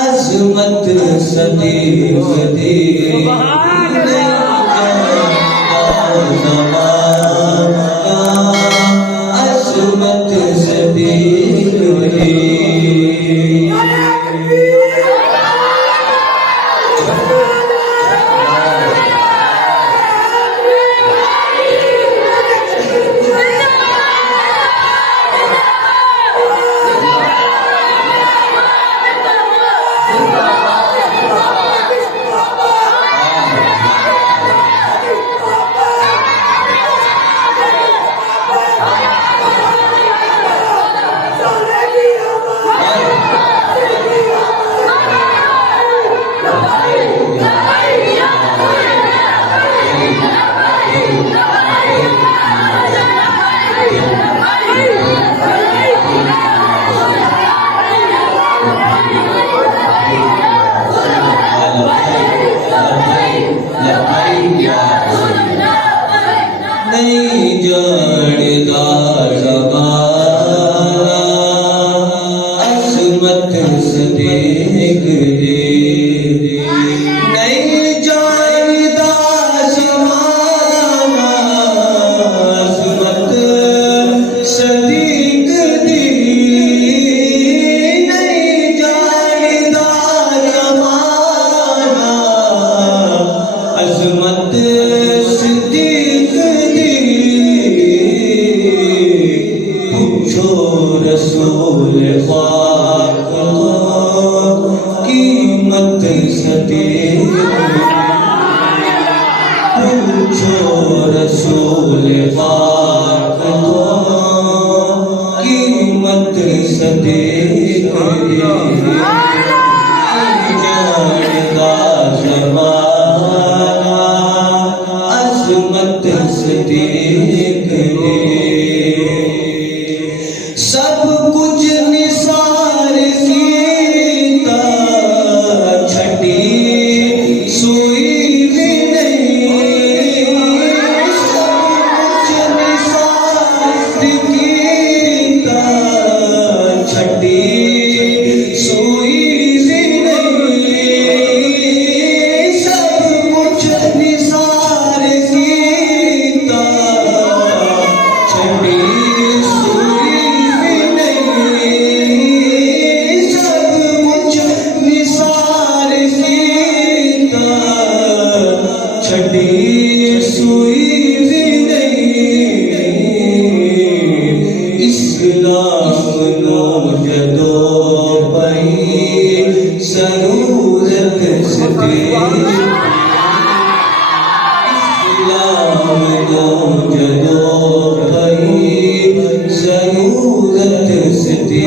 अजमत सदैव दे अजमत सदैव दे। नहीं जानता ज़माना अज़मत सदैव दे। नहीं जानता ज़माना अज़मत सदैव दे। नहीं जानता ज़माना अज़मत रसूल पाक कीमत सदैव पूछो रसूल पाक कीमत सदैव जानदा ज़माना अज़मत सदैव सब कुछ निसार सीता छठी सोई भी नहीं। सब कुछ निसार सीता छठी सोई भी नहीं। सब कुछ निसार सीता छठी छठी सुई भी नहीं। इस्लाम नो जदो पई ज़रूरत सदे। इस्लाम नो जदो पई ज़रूरत सदे।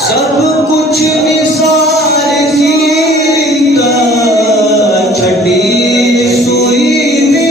सब कुछ निसार सीता छठी सुई भी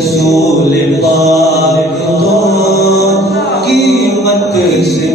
रसूल पाक तो कीमत से